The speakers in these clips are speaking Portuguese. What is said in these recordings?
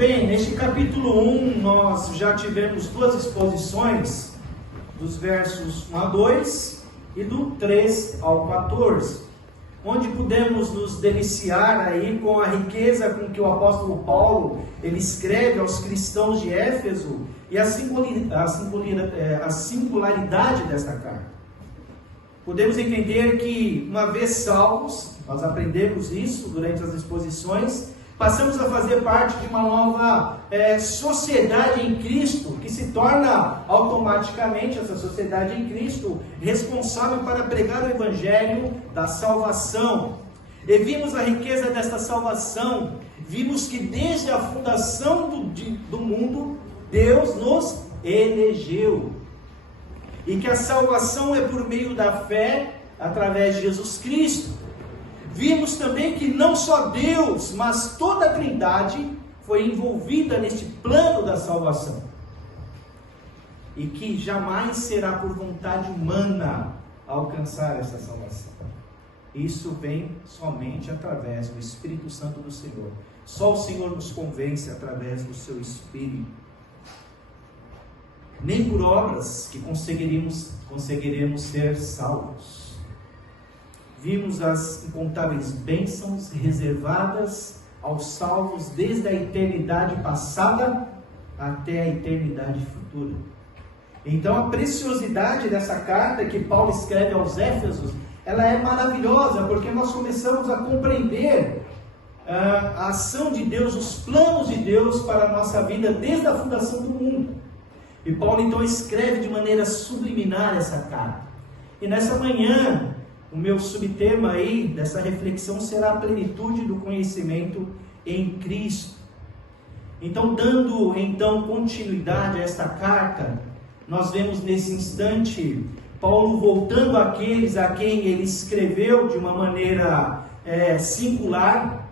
bem, neste capítulo 1 nós já tivemos duas exposições, dos versos 1 a 2 e do 3 ao 14, onde pudemos nos deliciar aí com a riqueza com que o apóstolo Paulo ele escreve aos cristãos de Éfeso e a singularidade desta carta. Podemos entender que, uma vez salvos, nós aprendemos isso durante as exposições, passamos a fazer parte de uma nova sociedade em Cristo, que se torna automaticamente, essa sociedade em Cristo, responsável para pregar o Evangelho da salvação. E vimos a riqueza desta salvação, vimos que desde a fundação do mundo, Deus nos elegeu. E que a salvação é por meio da fé, através de Jesus Cristo. Vimos também que não só Deus, mas toda a Trindade foi envolvida neste plano da salvação. E que jamais será por vontade humana alcançar essa salvação. Isso vem somente através do Espírito Santo do Senhor. Só o Senhor nos convence através do seu Espírito. Nem por obras que conseguiremos ser salvos. Vimos as incontáveis bênçãos reservadas aos salvos desde a eternidade passada até a eternidade futura. Então a preciosidade dessa carta que Paulo escreve aos Éfesos, ela é maravilhosa, porque nós começamos a compreender a ação de Deus, os planos de Deus para a nossa vida desde a fundação do mundo. E Paulo então escreve de maneira subliminar essa carta. E nessa manhã, o meu subtema aí dessa reflexão será a plenitude do conhecimento em Cristo. Então, dando continuidade a esta carta, nós vemos nesse instante Paulo voltando àqueles a quem ele escreveu de uma maneira singular,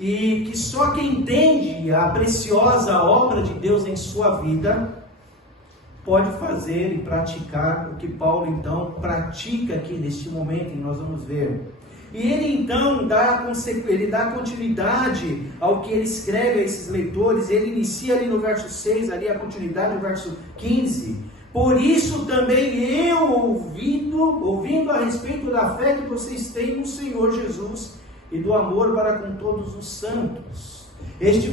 e que só quem entende a preciosa obra de Deus em sua vida pode fazer e praticar o que Paulo então pratica aqui neste momento, e nós vamos ver. E ele então dá continuidade ao que ele escreve a esses leitores. Ele inicia ali no verso 6, ali a continuidade no verso 15. Por isso também eu, ouvindo a respeito da fé que vocês têm no Senhor Jesus e do amor para com todos os santos.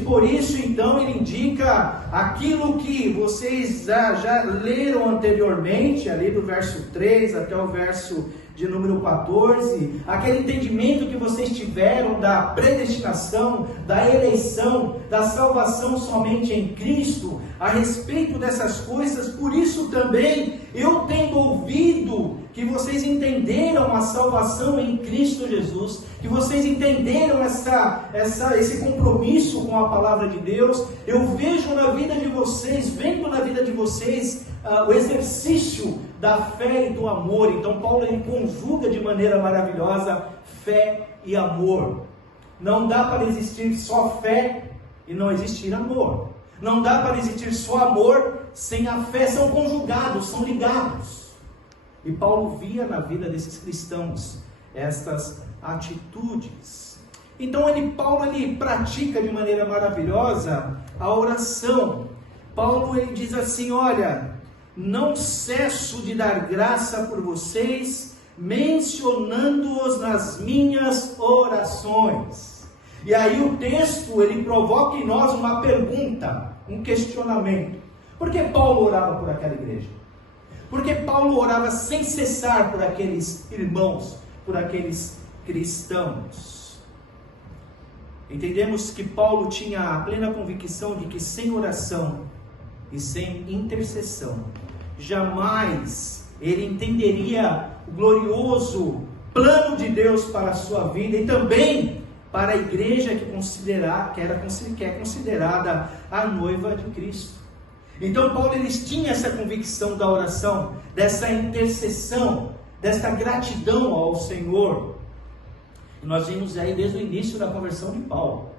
Por isso, então, ele indica aquilo que vocês já leram anteriormente, ali do verso 3 até o verso de número 14, aquele entendimento que vocês tiveram da predestinação, da eleição, da salvação somente em Cristo, a respeito dessas coisas. Por isso também, eu tendo ouvido que vocês entenderam a salvação em Cristo Jesus, que vocês entenderam esse compromisso com a palavra de Deus, eu vejo na vida de vocês, vendo na vida de vocês o exercício da fé e do amor. Então Paulo ele conjuga de maneira maravilhosa fé e amor. Não dá para existir só fé e não existir amor. Não dá para existir só amor sem a fé. São conjugados, são ligados. E Paulo via na vida desses cristãos estas atitudes. Então Paulo pratica de maneira maravilhosa a oração. Paulo ele diz assim: olha, não cesso de dar graça por vocês, mencionando-os nas minhas orações. E aí o texto ele provoca em nós uma pergunta, um questionamento. Por que Paulo orava por aquela igreja? Por que Paulo orava sem cessar por aqueles irmãos, por aqueles cristãos? Entendemos que Paulo tinha a plena convicção de que sem oração e sem intercessão, jamais ele entenderia o glorioso plano de Deus para a sua vida e também para a igreja que é considerada a noiva de Cristo. Então Paulo tinha essa convicção da oração, dessa intercessão, dessa gratidão ao Senhor. E nós vimos aí desde o início da conversão de Paulo.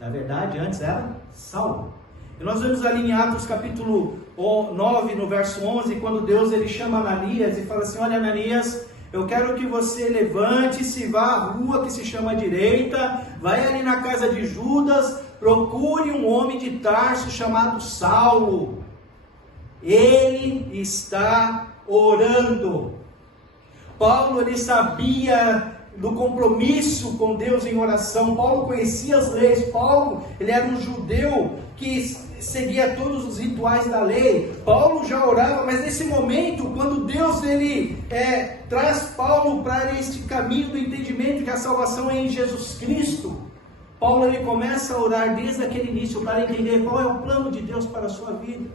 Na verdade, antes era Saulo. E nós vemos ali em Atos capítulo 9, no verso 11, quando Deus ele chama Ananias e fala assim: olha, Ananias, Eu quero que você levante-se, vá à rua que se chama direita, vai ali na casa de Judas, procure um homem de Tarso chamado Saulo. Ele está orando. Paulo, ele sabia do compromisso com Deus em oração. Paulo conhecia as leis. Paulo, ele era um judeu que seguia todos os rituais da lei. Paulo já orava, mas nesse momento, quando Deus traz Paulo para este caminho do entendimento que a salvação é em Jesus Cristo, Paulo ele começa a orar desde aquele início para entender qual é o plano de Deus para a sua vida.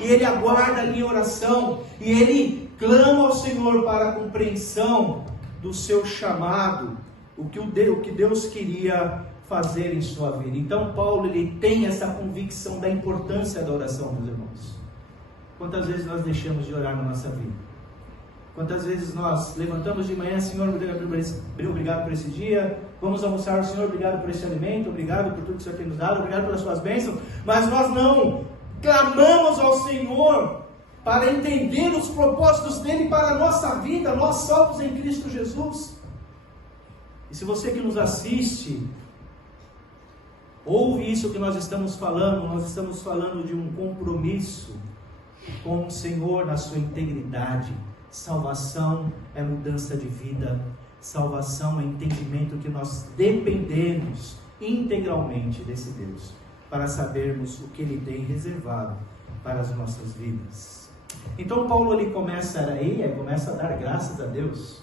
E ele aguarda ali em oração, e ele clama ao Senhor para a compreensão do seu chamado, o que Deus queria fazer em sua vida. Então Paulo ele tem essa convicção da importância da oração, meus irmãos. Quantas vezes nós deixamos de orar na nossa vida? Quantas vezes nós levantamos de manhã, Senhor, obrigado por esse dia, vamos almoçar, Senhor, obrigado por esse alimento, obrigado por tudo que o Senhor tem nos dado, obrigado pelas suas bênçãos, mas nós não clamamos ao Senhor para entender os propósitos dele para a nossa vida, nós salvos em Cristo Jesus. E se você que nos assiste ouve isso que nós estamos falando de um compromisso com o Senhor na sua integridade. Salvação é mudança de vida, salvação é entendimento que nós dependemos integralmente desse Deus, para sabermos o que Ele tem reservado para as nossas vidas. Então Paulo ele começa a dar graças a Deus.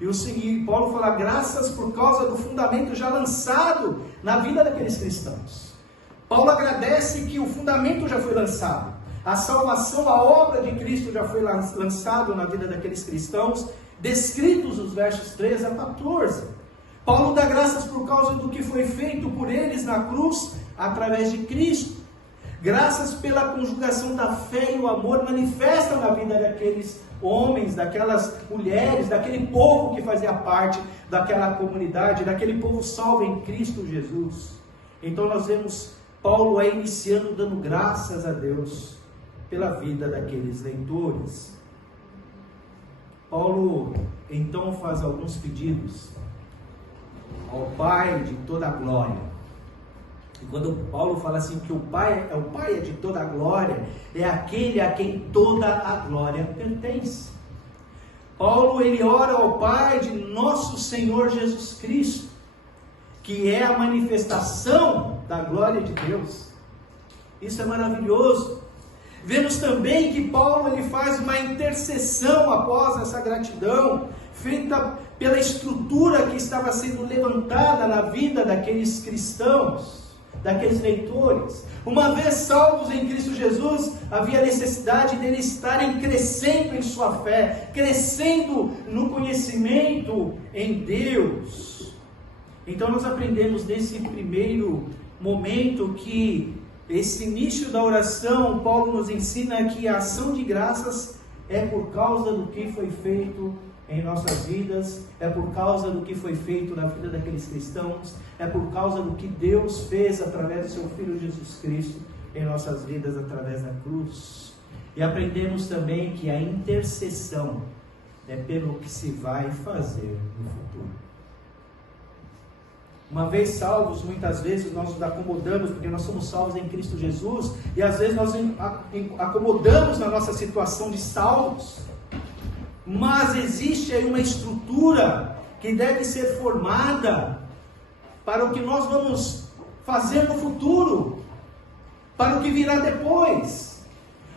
E Paulo fala graças por causa do fundamento já lançado na vida daqueles cristãos. Paulo agradece que o fundamento já foi lançado. A salvação, a obra de Cristo já foi lançado na vida daqueles cristãos, descritos nos versos 13 a 14. Paulo dá graças por causa do que foi feito por eles na cruz, através de Cristo. Graças pela conjugação da fé e o amor manifesta na vida daqueles homens, daquelas mulheres, daquele povo que fazia parte daquela comunidade, daquele povo salvo em Cristo Jesus. Então nós vemos Paulo iniciando dando graças a Deus pela vida daqueles leitores. Paulo então faz alguns pedidos ao Pai de toda a glória. E quando Paulo fala assim que o Pai é de toda a glória, é aquele a quem toda a glória pertence. Paulo ele ora ao Pai de nosso Senhor Jesus Cristo, que é a manifestação da glória de Deus. Isso é maravilhoso. Vemos também que Paulo ele faz uma intercessão após essa gratidão, feita pela estrutura que estava sendo levantada na vida daqueles cristãos, daqueles leitores. Uma vez salvos em Cristo Jesus, havia necessidade deles estarem crescendo em sua fé, crescendo no conhecimento em Deus. Então nós aprendemos nesse primeiro momento que esse início da oração, Paulo nos ensina que a ação de graças é por causa do que foi feito em nossas vidas, é por causa do que foi feito na vida daqueles cristãos, é por causa do que Deus fez através do seu Filho Jesus Cristo em nossas vidas através da cruz. E aprendemos também que a intercessão é pelo que se vai fazer no futuro. Uma vez salvos, muitas vezes nós nos acomodamos, porque nós somos salvos em Cristo Jesus, e às vezes nós acomodamos na nossa situação de salvos. Mas existe aí uma estrutura que deve ser formada para o que nós vamos fazer no futuro, para o que virá depois,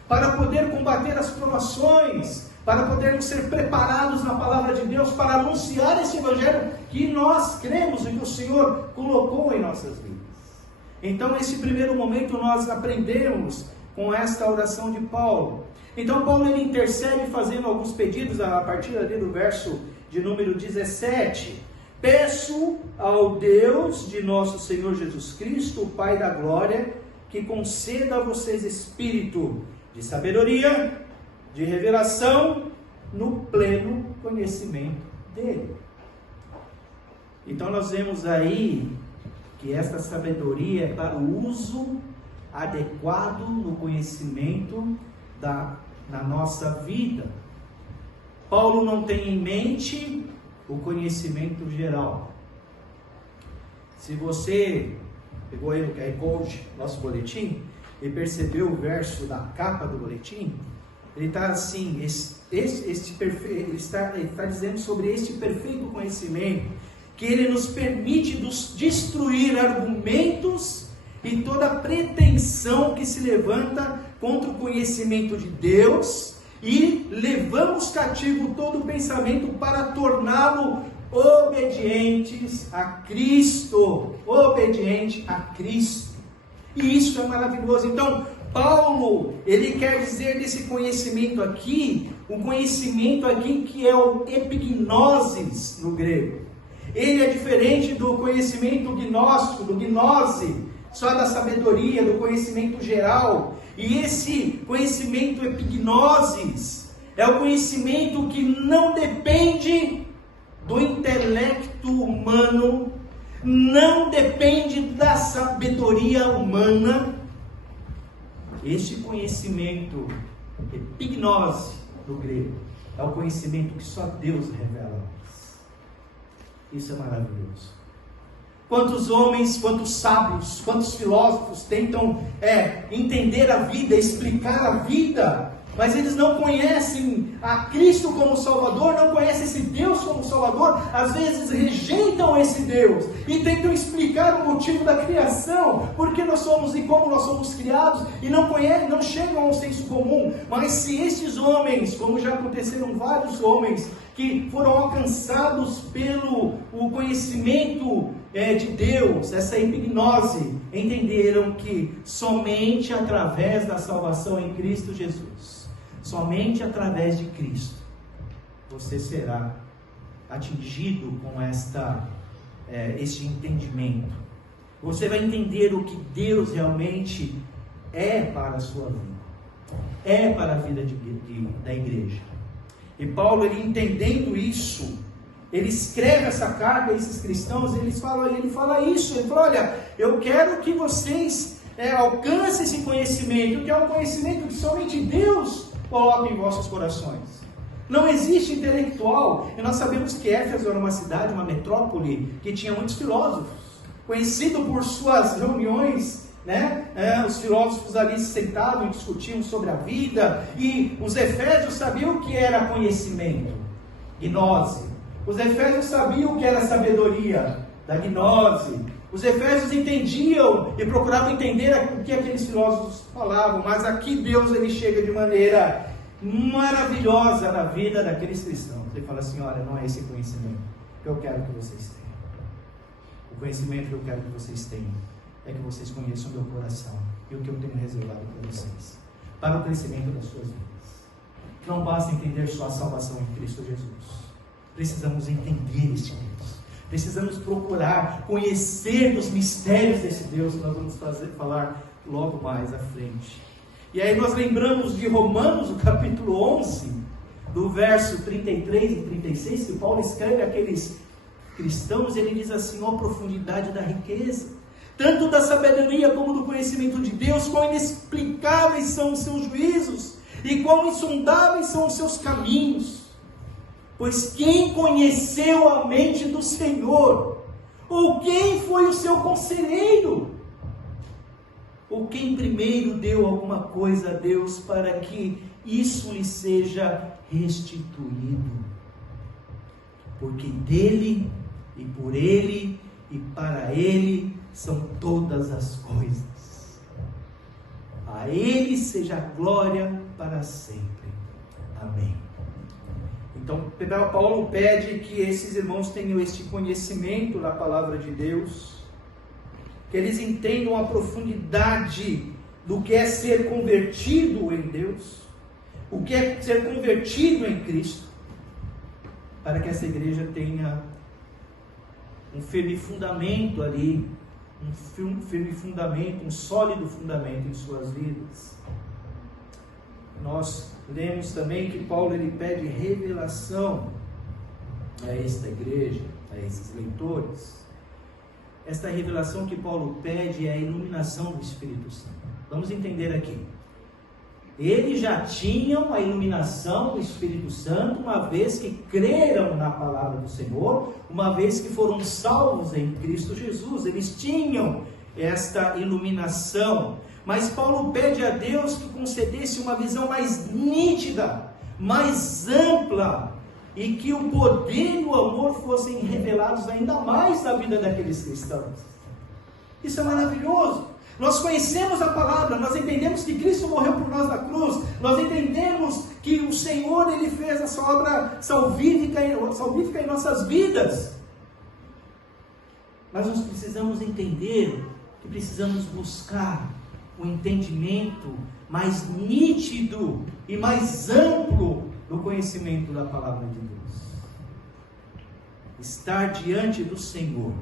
para poder combater as provações, para podermos ser preparados na palavra de Deus, para anunciar esse evangelho que nós cremos e que o Senhor colocou em nossas vidas. Então, nesse primeiro momento, nós aprendemos com esta oração de Paulo. Então, Paulo ele intercede fazendo alguns pedidos a partir ali do verso de número 17. Peço ao Deus de nosso Senhor Jesus Cristo, o Pai da glória, que conceda a vocês espírito de sabedoria, de revelação, no pleno conhecimento dele. Então nós vemos aí que esta sabedoria é para o uso adequado no conhecimento na nossa vida. Paulo não tem em mente o conhecimento geral. Se você pegou aí no QR Code, nosso boletim, e percebeu o verso da capa do boletim, ele está assim, ele está dizendo sobre este perfeito conhecimento, que ele nos permite destruir argumentos e toda pretensão que se levanta contra o conhecimento de Deus, e levamos cativo todo o pensamento para torná-lo obedientes a Cristo, obediente a Cristo. E isso é maravilhoso. Então, Paulo, ele quer dizer desse conhecimento aqui, um conhecimento aqui que é o epignosis no grego. Ele é diferente do conhecimento gnóstico, do gnose, só da sabedoria, do conhecimento geral. E esse conhecimento epignosis é o conhecimento que não depende do intelecto humano, não depende da sabedoria humana. Este conhecimento, epignose no grego, é o conhecimento que só Deus revela. Isso é maravilhoso. Quantos homens, quantos sábios, quantos filósofos tentam entender a vida, explicar a vida, mas eles não conhecem a Cristo como Salvador, não conhecem esse Deus como Salvador, às vezes rejeitam esse Deus e tentam explicar o motivo da criação, porque nós somos e como nós somos criados, e não chegam ao senso comum. Mas se esses homens, como já aconteceram vários homens, que foram alcançados pelo o conhecimento de Deus, essa epignose, entenderam que somente através da salvação em Cristo Jesus, somente através de Cristo, você será atingido com este entendimento. Você vai entender o que Deus realmente é para a sua vida, é para a vida da igreja. E Paulo, ele entendendo isso, ele escreve essa carta a esses cristãos, ele fala isso, ele fala, olha, eu quero que vocês alcancem esse conhecimento, que é um conhecimento que somente Deus coloca em vossos corações. Não existe intelectual, e nós sabemos que Éfeso era uma cidade, uma metrópole, que tinha muitos filósofos, conhecido por suas reuniões, os filósofos ali se sentavam e discutiam sobre a vida, e os efésios sabiam o que era conhecimento, gnose. Os efésios sabiam o que era sabedoria, da gnose. Os efésios entendiam e procuravam entender o que aqueles filósofos falavam, mas aqui Deus, ele chega de maneira maravilhosa na vida daqueles cristãos. Ele fala assim, olha, não é esse conhecimento que eu quero que vocês tenham. O conhecimento que eu quero que vocês tenham é que vocês conheçam o meu coração e o que eu tenho reservado para vocês, para o crescimento das suas vidas. Não basta entender só a salvação em Cristo Jesus. Precisamos entender este Deus. Precisamos procurar conhecer dos mistérios desse Deus, que nós vamos falar logo mais à frente. E aí nós lembramos de Romanos, o capítulo 11, do verso 33 e 36, que Paulo escreve àqueles cristãos, ele diz assim, ó profundidade da riqueza, tanto da sabedoria como do conhecimento de Deus, quão inexplicáveis são os seus juízos, e quão insondáveis são os seus caminhos. Pois quem conheceu a mente do Senhor? Ou quem foi o seu conselheiro? Ou quem primeiro deu alguma coisa a Deus para que isso lhe seja restituído? Porque dele, e por ele, e para ele são todas as coisas. A ele seja a glória para sempre. Amém. Então, Paulo pede que esses irmãos tenham este conhecimento da palavra de Deus, que eles entendam a profundidade do que é ser convertido em Deus, o que é ser convertido em Cristo, para que essa igreja tenha um firme fundamento ali, um firme fundamento, um sólido fundamento em suas vidas. Nós lemos também que Paulo, ele pede revelação a esta igreja, a esses leitores. Esta revelação que Paulo pede é a iluminação do Espírito Santo. Vamos entender aqui. eles já tinham a iluminação do Espírito Santo, uma vez que creram na palavra do Senhor, uma vez que foram salvos em Cristo Jesus. Eles tinham esta iluminação. Mas Paulo pede a Deus que concedesse uma visão mais nítida, mais ampla, e que o poder e o amor fossem revelados ainda mais na vida daqueles cristãos. Isso é maravilhoso. Nós conhecemos a palavra, nós entendemos que Cristo morreu por nós na cruz, nós entendemos que o Senhor, Ele fez essa obra salvífica em nossas vidas. Mas nós precisamos entender que precisamos buscar um entendimento mais nítido e mais amplo do conhecimento da palavra de Deus. Estar diante do Senhor,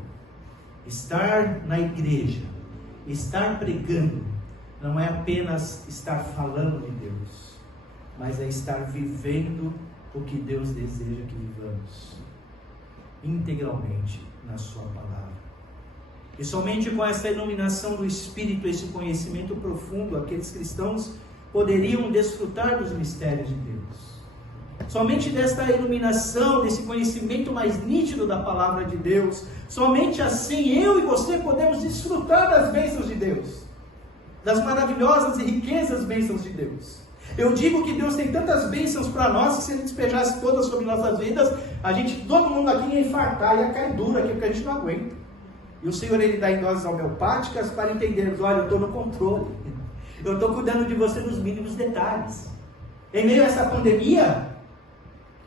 estar na igreja, estar pregando, não é apenas estar falando de Deus, mas é estar vivendo o que Deus deseja que vivamos, integralmente na sua palavra. E somente com essa iluminação do Espírito, esse conhecimento profundo, aqueles cristãos poderiam desfrutar dos mistérios de Deus. Somente desta iluminação, desse conhecimento mais nítido da palavra de Deus, somente assim eu e você podemos desfrutar das bênçãos de Deus, das maravilhosas e riquezas bênçãos de Deus. Eu digo que Deus tem tantas bênçãos para nós, que se Ele despejasse todas sobre nossas vidas, todo mundo aqui ia infartar, ia cair duro aqui, porque a gente não aguenta. E o Senhor, Ele dá em doses homeopáticas para entendermos: olha, eu estou no controle, eu estou cuidando de você nos mínimos detalhes. Em meio a essa pandemia,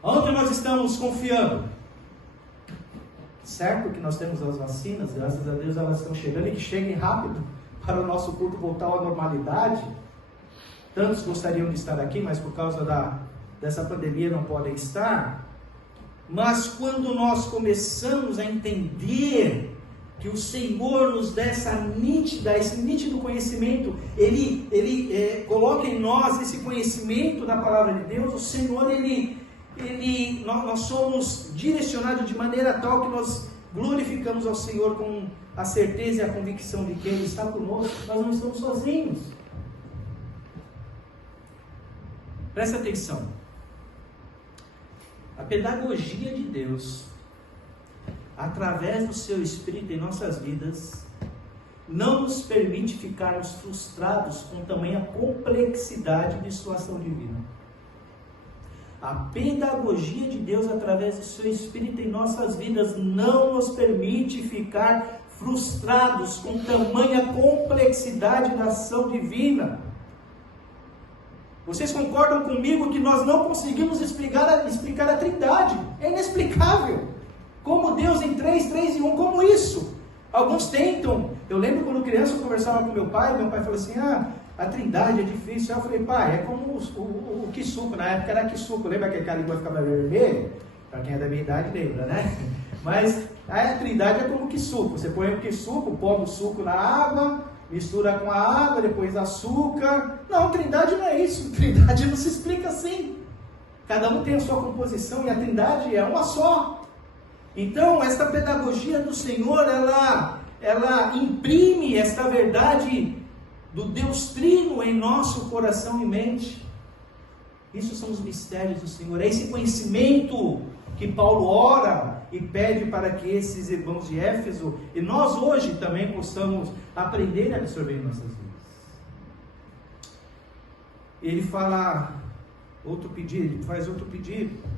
onde nós estamos confiando? Certo que nós temos as vacinas, graças a Deus elas estão chegando, e que cheguem rápido para o nosso culto voltar à normalidade. Tantos gostariam de estar aqui, mas por causa dessa pandemia não podem estar. Mas quando nós começamos a entender que o Senhor nos dá esse nítido conhecimento, Ele coloca em nós esse conhecimento da palavra de Deus, o Senhor, nós somos direcionados de maneira tal que nós glorificamos ao Senhor com a certeza e a convicção de que Ele está conosco, nós não estamos sozinhos. Presta atenção. A pedagogia de Deus, através do seu Espírito em nossas vidas, não nos permite ficarmos frustrados com tamanha complexidade de situação divina. A pedagogia de Deus através do seu Espírito em nossas vidas não nos permite ficar frustrados com tamanha complexidade da ação divina. Vocês concordam comigo que nós não conseguimos explicar a Trindade? É inexplicável. Como Deus em 3 em 1, como isso? Alguns tentam. Eu lembro quando criança eu conversava com meu pai falou assim: a Trindade é difícil. Eu falei: pai, é como o Kisuko, na época era Kisuko, lembra que aquela língua ficava vermelha? Para quem é da minha idade lembra, né? Mas a Trindade é como o Kisuko. Você põe o Kisuko, o pó do suco na água, mistura com a água, depois açúcar. Não, Trindade não é isso. Trindade não se explica assim. Cada um tem a sua composição e a Trindade é uma só. Então, esta pedagogia do Senhor, ela imprime esta verdade do Deus Trino em nosso coração e mente. Isso são os mistérios do Senhor. É esse conhecimento que Paulo ora e pede para que esses irmãos de Éfeso, e nós hoje também possamos aprender a absorver em nossas vidas. Ele faz outro pedido,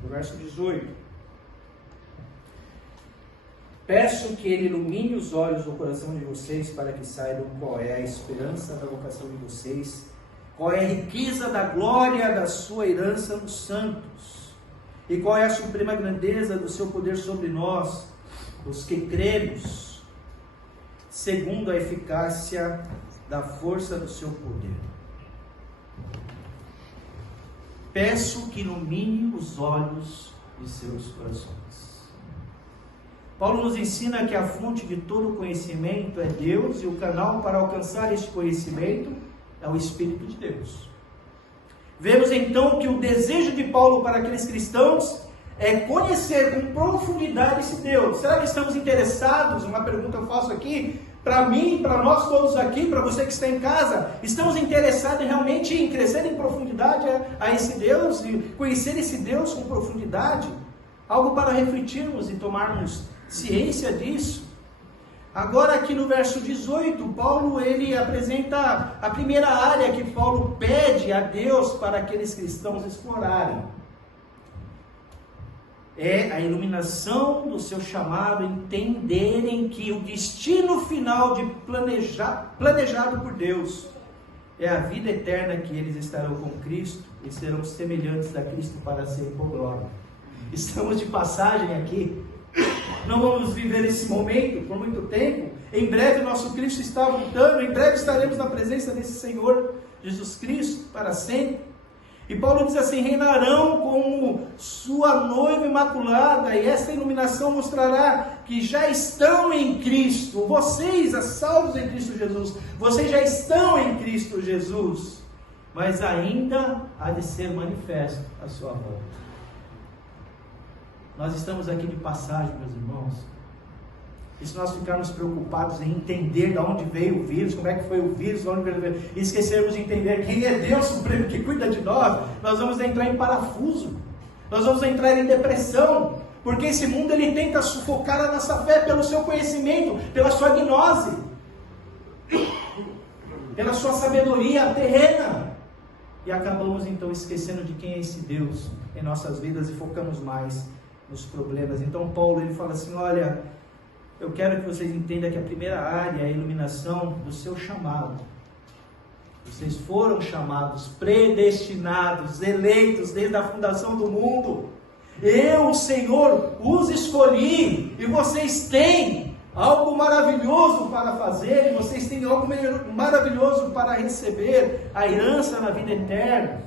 no verso 18. Peço que Ele ilumine os olhos do coração de vocês, para que saibam qual é a esperança da vocação de vocês, qual é a riqueza da glória da sua herança nos santos, e qual é a suprema grandeza do seu poder sobre nós, os que cremos, segundo a eficácia da força do seu poder. Peço que ilumine os olhos de seus corações. Paulo nos ensina que a fonte de todo conhecimento é Deus, e o canal para alcançar esse conhecimento é o Espírito de Deus. Vemos então que o desejo de Paulo para aqueles cristãos é conhecer com profundidade esse Deus. Será que estamos interessados? Uma pergunta eu faço aqui, para mim, para nós todos aqui, para você que está em casa, estamos interessados realmente em crescer em profundidade a esse Deus, e conhecer esse Deus com profundidade? Algo para refletirmos e tomarmos ciência disso. Agora aqui no verso 18, Paulo ele apresenta a primeira área que Paulo pede a Deus para aqueles cristãos explorarem. É a iluminação do seu chamado, entenderem que o destino final planejado por Deus é a vida eterna, que eles estarão com Cristo e serão semelhantes a Cristo para sempre por glória. Estamos de passagem aqui, não vamos viver esse momento por muito tempo. Em breve nosso Cristo está voltando, em breve estaremos na presença desse Senhor Jesus Cristo para sempre. E Paulo diz assim: reinarão como sua noiva imaculada, e esta iluminação mostrará que já estão em Cristo. Vocês, salvos em Cristo Jesus, vocês já estão em Cristo Jesus, mas ainda há de ser manifesto a sua volta. Nós estamos aqui de passagem, meus irmãos. E se nós ficarmos preocupados em entender de onde veio o vírus, como é que foi o vírus, de onde veio, e esquecermos de entender quem é Deus Supremo que cuida de nós, nós vamos entrar em parafuso, nós vamos entrar em depressão, porque esse mundo ele tenta sufocar a nossa fé pelo seu conhecimento, pela sua gnose, pela sua sabedoria terrena, e acabamos então esquecendo de quem é esse Deus em nossas vidas e focamos mais nos problemas. Então Paulo ele fala assim: olha, eu quero que vocês entendam que a primeira área é a iluminação do seu chamado. Vocês foram chamados, predestinados, eleitos desde a fundação do mundo. Eu, o Senhor, os escolhi, e vocês têm algo maravilhoso para fazer, e vocês têm algo maravilhoso para receber, a herança na vida eterna.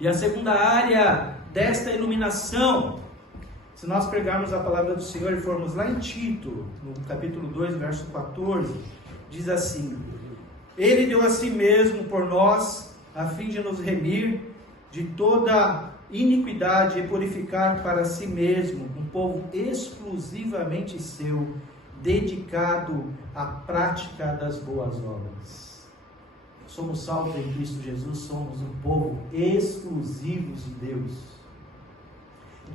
E a segunda área desta iluminação, se nós pegarmos a palavra do Senhor e formos lá em Tito, no capítulo 2, verso 14, diz assim: Ele deu a si mesmo por nós, a fim de nos remir de toda iniquidade e purificar para si mesmo um povo exclusivamente seu, dedicado à prática das boas obras. Somos salvos em Cristo Jesus, somos um povo exclusivo de Deus,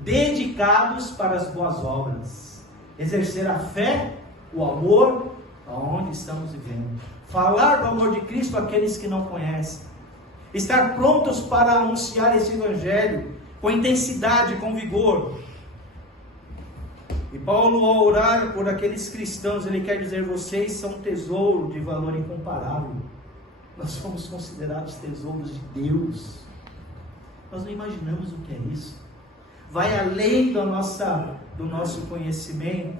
dedicados para as boas obras, exercer a fé, o amor, aonde estamos vivendo, falar do amor de Cristo àqueles que não conhecem, estar prontos para anunciar esse evangelho com intensidade, com vigor. E Paulo, ao orar por aqueles cristãos, ele quer dizer: vocês são tesouro de valor incomparável. Nós somos considerados tesouros de Deus. Nós não imaginamos o que é isso. Vai além do nosso conhecimento.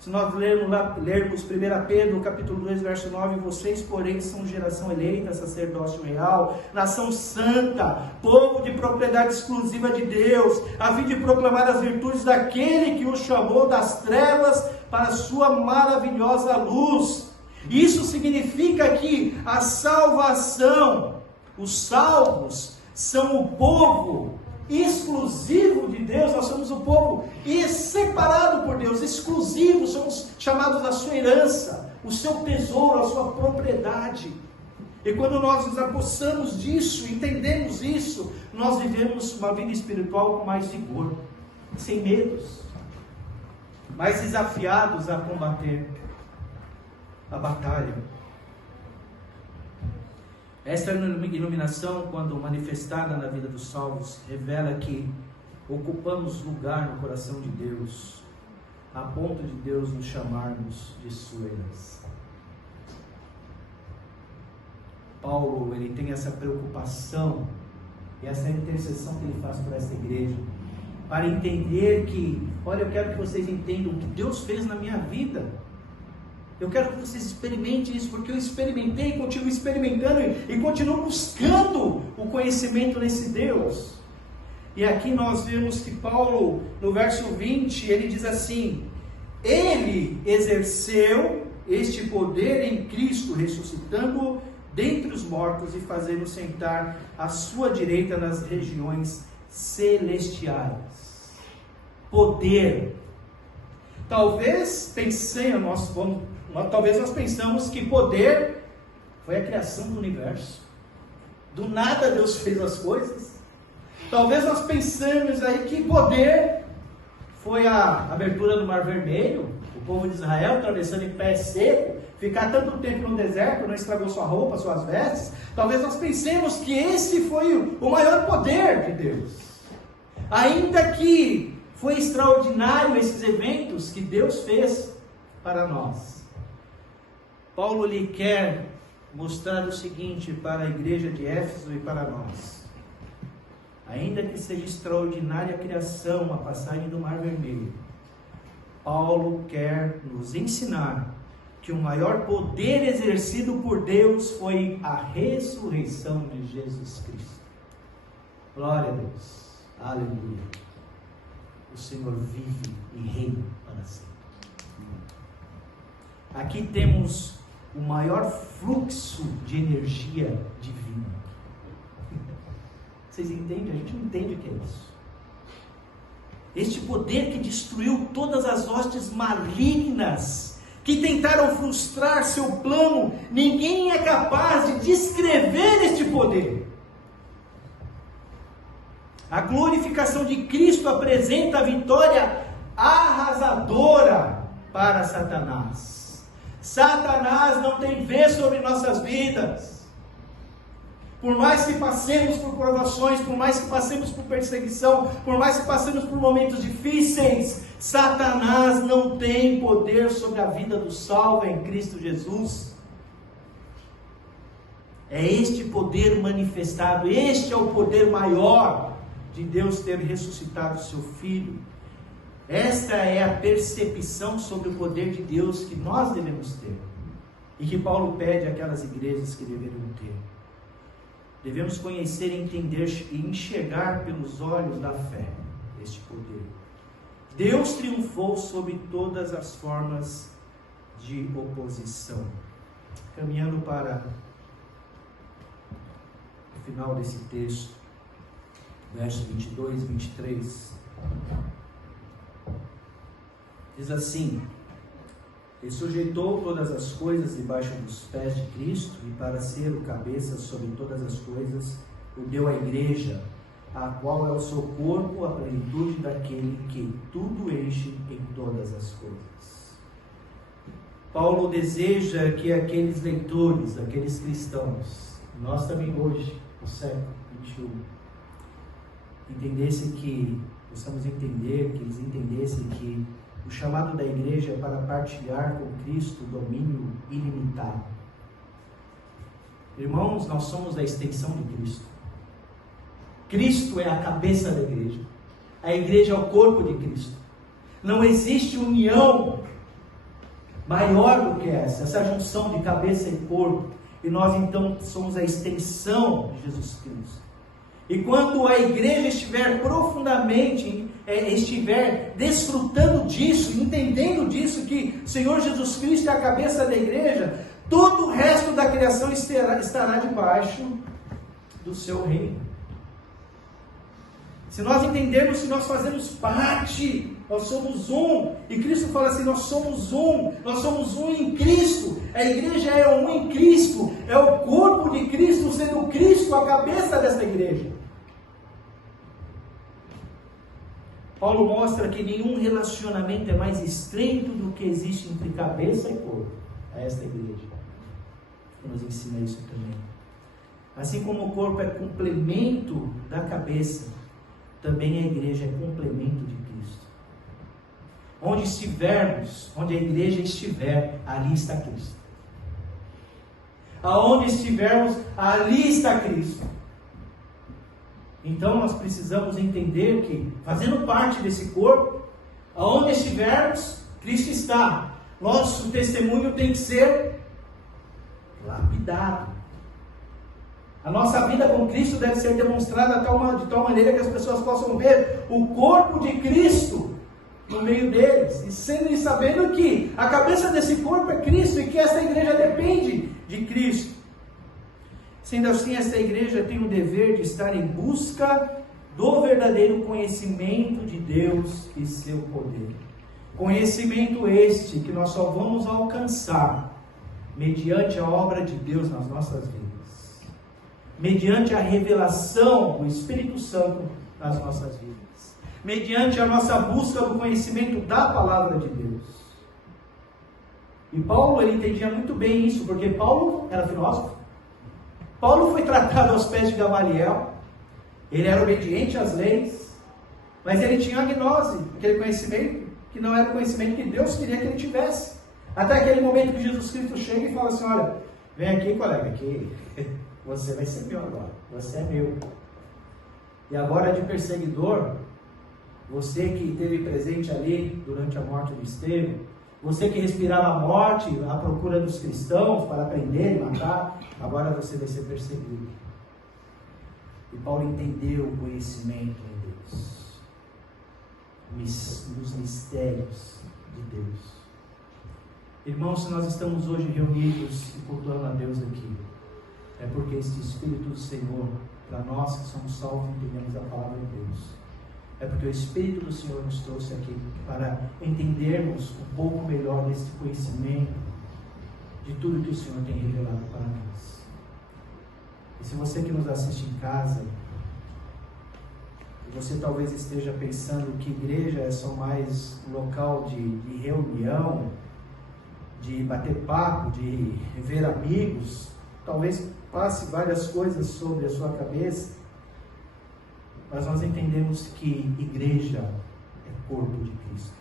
Se nós lermos 1 Pedro, capítulo 2, verso 9, vocês, porém, são geração eleita, sacerdócio real, nação santa, povo de propriedade exclusiva de Deus, a fim de proclamar as virtudes daquele que os chamou das trevas para a sua maravilhosa luz. Isso significa que a salvação, os salvos, são o povo exclusivo de Deus. Nós somos o povo separado por Deus, exclusivo, somos chamados à sua herança, o seu tesouro, a sua propriedade. E quando nós nos apossamos disso, entendemos isso, nós vivemos uma vida espiritual com mais vigor, sem medos, mais desafiados a combater a batalha. Esta iluminação, quando manifestada na vida dos salvos, revela que ocupamos lugar no coração de Deus, a ponto de Deus nos chamarmos de sua herança. Paulo, ele tem essa preocupação e essa intercessão que ele faz por essa igreja, para entender que, olha, eu quero que vocês entendam o que Deus fez na minha vida. Eu quero que vocês experimentem isso, porque eu experimentei, continuo experimentando e continuo buscando o conhecimento nesse Deus. E aqui nós vemos que Paulo, no verso 20, ele diz assim: Ele exerceu este poder em Cristo, ressuscitando-o dentre os mortos e fazendo sentar à sua direita nas regiões celestiais. Poder. Talvez nós pensamos que poder foi a criação do universo. Do nada Deus fez as coisas. Talvez nós pensemos aí que poder foi a abertura do Mar Vermelho, o povo de Israel atravessando em pé seco, ficar tanto tempo no deserto, não estragou sua roupa, suas vestes. Talvez nós pensemos que esse foi o maior poder de Deus. Ainda que foi extraordinário esses eventos que Deus fez para nós. Paulo lhe quer mostrar o seguinte para a igreja de Éfeso e para nós. Ainda que seja extraordinária a criação, a passagem do Mar Vermelho, Paulo quer nos ensinar que o maior poder exercido por Deus foi a ressurreição de Jesus Cristo. Glória a Deus. Aleluia. O Senhor vive e reina para sempre. Aqui temos o maior fluxo de energia divina. Vocês entendem? A gente não entende o que é isso. Este poder que destruiu todas as hostes malignas que tentaram frustrar seu plano, ninguém é capaz de descrever este poder. A glorificação de Cristo apresenta a vitória arrasadora para Satanás. Satanás não tem vez sobre nossas vidas. Por mais que passemos por provações, por mais que passemos por perseguição, por mais que passemos por momentos difíceis, Satanás não tem poder sobre a vida do salvo em Cristo Jesus. É este poder manifestado, este é o poder maior de Deus ter ressuscitado seu Filho. Esta é a percepção sobre o poder de Deus que nós devemos ter, e que Paulo pede àquelas igrejas que deveriam ter. Devemos conhecer, entender e enxergar pelos olhos da fé este poder. Deus triunfou sobre todas as formas de oposição. Caminhando para o final desse texto, versos 22 e 23, diz assim: Ele sujeitou todas as coisas debaixo dos pés de Cristo, e para ser o cabeça sobre todas as coisas, o deu à igreja, a qual é o seu corpo, a plenitude daquele que tudo enche em todas as coisas. Paulo deseja que aqueles leitores, aqueles cristãos, nós também hoje, no século XXI, possamos entender, que eles entendessem que o chamado da igreja é para partilhar com Cristo o domínio ilimitado. Irmãos, nós somos a extensão de Cristo. Cristo é a cabeça da igreja. A igreja é o corpo de Cristo. Não existe união maior do que essa junção de cabeça e corpo. E nós então somos a extensão de Jesus Cristo. E quando a igreja estiver profundamente, estiver desfrutando disso, entendendo disso, que o Senhor Jesus Cristo é a cabeça da igreja, todo o resto da criação estará debaixo do seu reino. Se nós entendermos que nós fazemos parte, nós somos um, e Cristo fala assim, nós somos um em Cristo, a igreja é um em Cristo, é o corpo de Cristo, sendo Cristo a cabeça dessa igreja. Paulo mostra que nenhum relacionamento é mais estreito do que existe entre cabeça e corpo, a esta igreja. Nos ensina isso também. Assim como o corpo é complemento da cabeça, também a igreja é complemento de Cristo. Onde a igreja estiver, ali está Cristo. Aonde estivermos, ali está Cristo. Então nós precisamos entender que, fazendo parte desse corpo, aonde estivermos, Cristo está. Nosso testemunho tem que ser lapidado. A nossa vida com Cristo deve ser demonstrada de tal maneira que as pessoas possam ver o corpo de Cristo no meio deles, e sabendo que a cabeça desse corpo é Cristo, e que esta igreja depende de Cristo. Sendo assim, esta igreja tem o dever de estar em busca do verdadeiro conhecimento de Deus e seu poder. Conhecimento este que nós só vamos alcançar mediante a obra de Deus nas nossas vidas, mediante a revelação do Espírito Santo nas nossas vidas, mediante a nossa busca do conhecimento da palavra de Deus. E Paulo, ele entendia muito bem isso, porque Paulo era filósofo. Paulo foi tratado aos pés de Gamaliel, ele era obediente às leis, mas ele tinha a gnose, aquele conhecimento que não era o conhecimento que Deus queria que ele tivesse. Até aquele momento que Jesus Cristo chega e fala assim: olha, vem aqui, colega, aqui, você vai ser meu agora, você é meu. E agora, de perseguidor, você que esteve presente ali durante a morte do Estevão, você que respirava a morte à procura dos cristãos para prender e matar, agora você vai ser perseguido. E Paulo entendeu o conhecimento em Deus, nos mistérios de Deus. Irmãos, se nós estamos hoje reunidos e cultuando a Deus aqui, é porque este Espírito do Senhor, para nós que somos salvos e entendemos a palavra de Deus, é porque o Espírito do Senhor nos trouxe aqui para entendermos um pouco melhor desse conhecimento de tudo que o Senhor tem revelado para nós. E se você que nos assiste em casa, você talvez esteja pensando que igreja é só mais um local de reunião, de bater papo, de ver amigos, talvez passe várias coisas sobre a sua cabeça, mas nós entendemos que igreja é corpo de Cristo.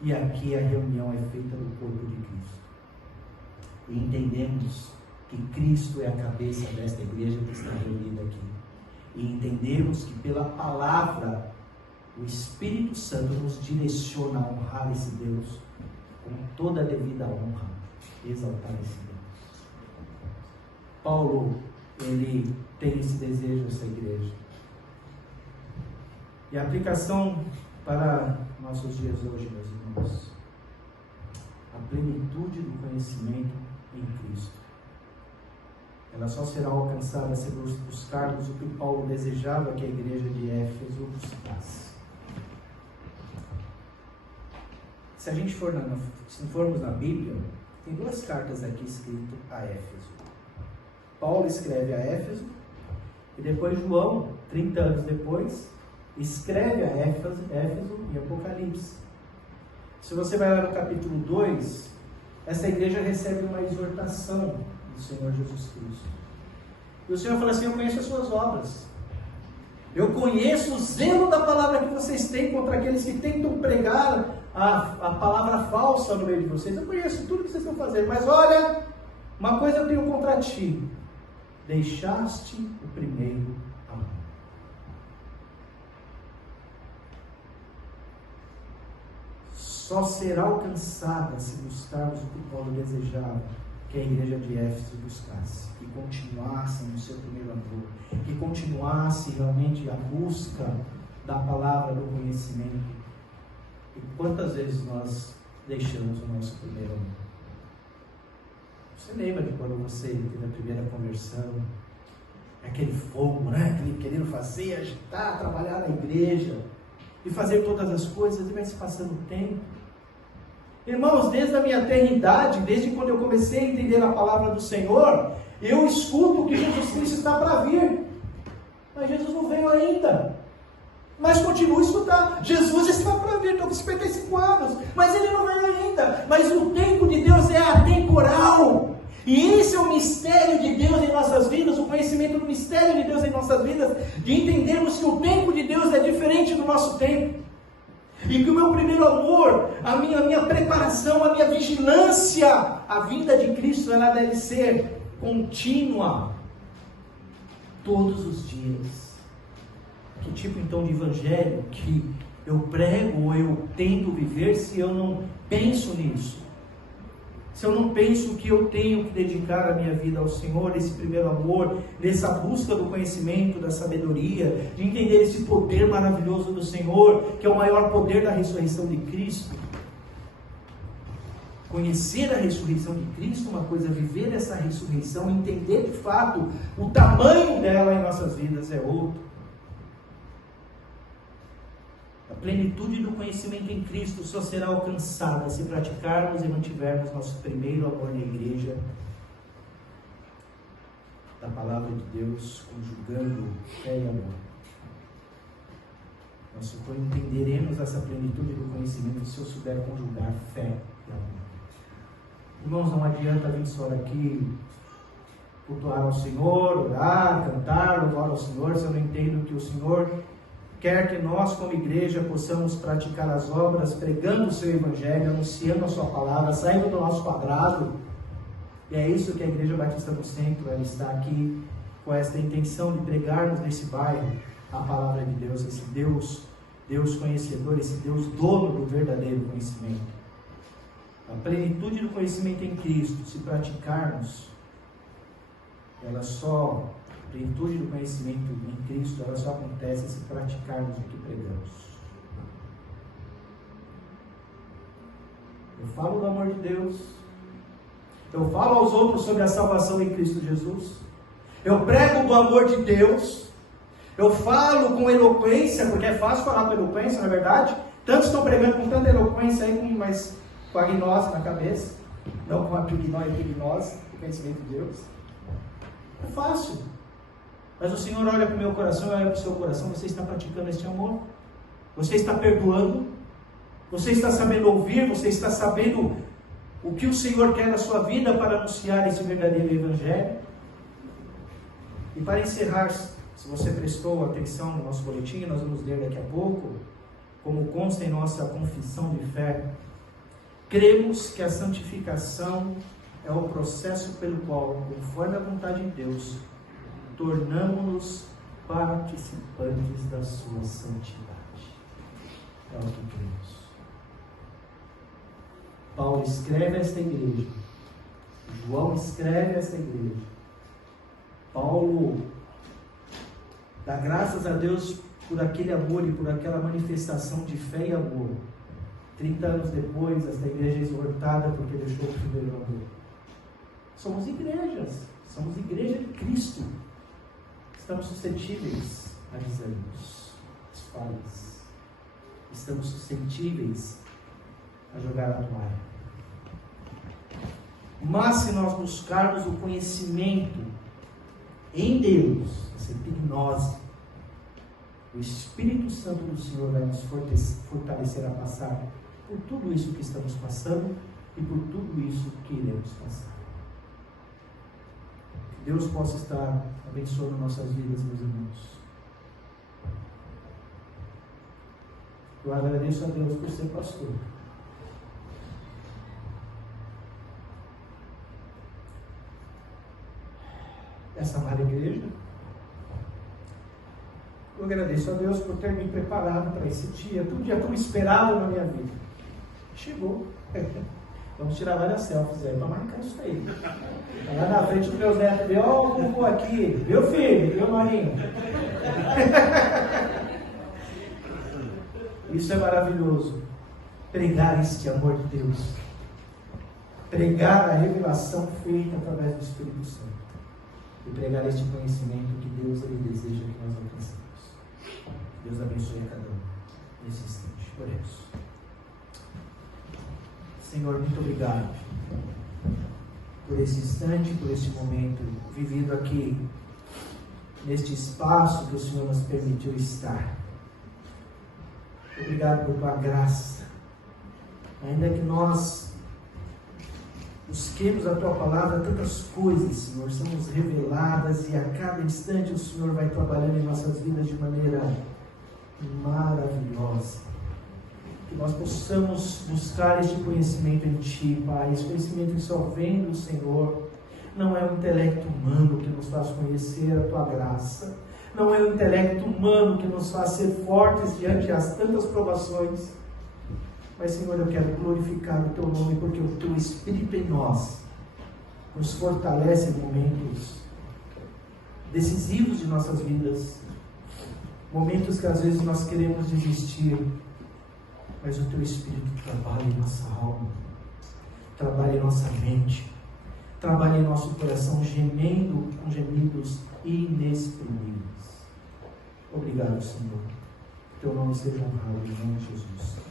E aqui a reunião é feita no corpo de Cristo. E entendemos que Cristo é a cabeça desta igreja que está reunida aqui. E entendemos que pela palavra, o Espírito Santo nos direciona a honrar esse Deus com toda a devida honra, exaltar esse Deus. Paulo, ele tem esse desejo nessa igreja. E a aplicação para nossos dias hoje, meus irmãos, a plenitude do conhecimento em Cristo, ela só será alcançada se buscarmos o que Paulo desejava que a igreja de Éfeso buscasse. Se formos na Bíblia, tem 2 cartas aqui escritas a Éfeso. Paulo escreve a Éfeso, e depois João, 30 anos depois, escreve a Éfeso em Apocalipse. Se você vai lá no capítulo 2, essa igreja recebe uma exortação do Senhor Jesus Cristo. E o Senhor fala assim: eu conheço as suas obras. Eu conheço o zelo da palavra que vocês têm contra aqueles que tentam pregar a palavra falsa no meio de vocês. Eu conheço tudo que vocês estão fazendo, mas olha, uma coisa eu tenho contra ti: deixaste o primeiro amor. Só será alcançada se buscarmos o que Paulo desejava que a igreja de Éfeso buscasse, que continuasse no seu primeiro amor, que continuasse realmente a busca da palavra, do conhecimento. E quantas vezes nós deixamos o nosso primeiro amor? Você lembra de quando você teve a primeira conversão? Aquele fogo, né? Aquele querendo fazer, agitar, trabalhar na igreja e fazer todas as coisas, e vai se passando o tempo. Irmãos, desde a minha eternidade, desde quando eu comecei a entender a palavra do Senhor, eu escuto que Jesus Cristo está para vir, mas Jesus não veio ainda. Mas continuo a escutar: Jesus está para vir, estou com 55 anos, mas ele não veio ainda. Mas o tempo de Deus é atemporal, e esse é o mistério de Deus em nossas vidas, o conhecimento do mistério de Deus em nossas vidas, de entendermos que o tempo de Deus é diferente do nosso tempo. E que o meu primeiro amor, a minha preparação, a minha vigilância, a vinda de Cristo, ela deve ser contínua, todos os dias. Que tipo então de evangelho que eu prego ou eu tento viver se eu não penso nisso? Se eu não penso que eu tenho que dedicar a minha vida ao Senhor, esse primeiro amor, nessa busca do conhecimento, da sabedoria, de entender esse poder maravilhoso do Senhor, que é o maior poder da ressurreição de Cristo. Conhecer a ressurreição de Cristo, uma coisa, viver essa ressurreição, entender de fato o tamanho dela em nossas vidas é outro. A plenitude do conhecimento em Cristo só será alcançada se praticarmos e mantivermos nosso primeiro amor na igreja, da palavra de Deus, conjugando fé e amor. Nós entenderemos essa plenitude do conhecimento se eu souber conjugar fé e amor. Irmãos, não adianta vir só aqui cultuar ao Senhor, orar, cantar, louvar ao Senhor, se eu não entendo que o Senhor quer que nós, como igreja, possamos praticar as obras, pregando o seu Evangelho, anunciando a sua palavra, saindo do nosso quadrado. E é isso que a Igreja Batista no Centro, ela está aqui com esta intenção de pregarmos nesse bairro a palavra de Deus, esse Deus conhecedor, esse Deus dono do verdadeiro conhecimento. A plenitude do conhecimento em Cristo, se praticarmos, a plenitude do conhecimento em Cristo, ela só acontece se praticarmos o que pregamos. Eu falo do amor de Deus, eu falo aos outros sobre a salvação em Cristo Jesus, eu prego do amor de Deus, eu falo com eloquência, porque é fácil falar com eloquência, na verdade. Tantos estão pregando com tanta eloquência aí, mas com a gnose na cabeça, não com a epignose, o conhecimento de Deus. É fácil. Mas o Senhor olha para o meu coração, olha para o seu coração. Você está praticando este amor? Você está perdoando? Você está sabendo ouvir? Você está sabendo o que o Senhor quer na sua vida para anunciar esse verdadeiro Evangelho? E para encerrar, se você prestou atenção no nosso boletim, nós vamos ler daqui a pouco, como consta em nossa confissão de fé, cremos que a santificação é o processo pelo qual, conforme a vontade de Deus, tornamos-nos participantes da sua santidade. É o que cremos. Paulo escreve a esta igreja, João escreve a esta igreja, Paulo dá graças a Deus por aquele amor e por aquela manifestação de fé e amor. 30 anos depois, esta igreja é exortada porque deixou o primeiro amor. Somos igreja de Cristo. Estamos suscetíveis a desânimos, às falhas. Estamos suscetíveis a jogar a toalha. Mas se nós buscarmos o conhecimento em Deus, essa epignose, o Espírito Santo do Senhor vai nos fortalecer a passar por tudo isso que estamos passando e por tudo isso que iremos passar. Que Deus possa estar abençoando nossas vidas, meus irmãos. Eu agradeço a Deus por ser pastor. Essa amada igreja. Eu agradeço a Deus por ter me preparado para esse dia. Todo dia tão esperado na minha vida. Chegou. Vamos tirar várias selfies aí para marcar isso aí. Lá na frente dos meus netos, ó, o vovô aqui, meu filho, meu Marinho. Isso é maravilhoso. Pregar este amor de Deus. Pregar a revelação feita através do Espírito Santo. E pregar este conhecimento que Deus ele deseja que nós alcancemos. Deus abençoe a cada um nesse instante. Oremos. Senhor, muito obrigado por esse instante, por esse momento vivido aqui, neste espaço que o Senhor nos permitiu estar. Obrigado por tua graça. Ainda que nós busquemos a tua palavra, tantas coisas, Senhor, são nos reveladas e a cada instante o Senhor vai trabalhando em nossas vidas de maneira maravilhosa. Que nós possamos buscar este conhecimento em Ti, Pai. Esse conhecimento que só vem do Senhor. Não é o intelecto humano que nos faz conhecer a Tua graça. Não é o intelecto humano que nos faz ser fortes diante das tantas provações. Mas, Senhor, eu quero glorificar o Teu nome, porque o Teu Espírito em nós nos fortalece em momentos decisivos de nossas vidas. Momentos que às vezes nós queremos desistir. Mas o Teu Espírito trabalha em nossa alma, trabalha em nossa mente, trabalha em nosso coração, gemendo com gemidos inexprimíveis. Obrigado, Senhor. Teu nome seja honrado em nome de Jesus.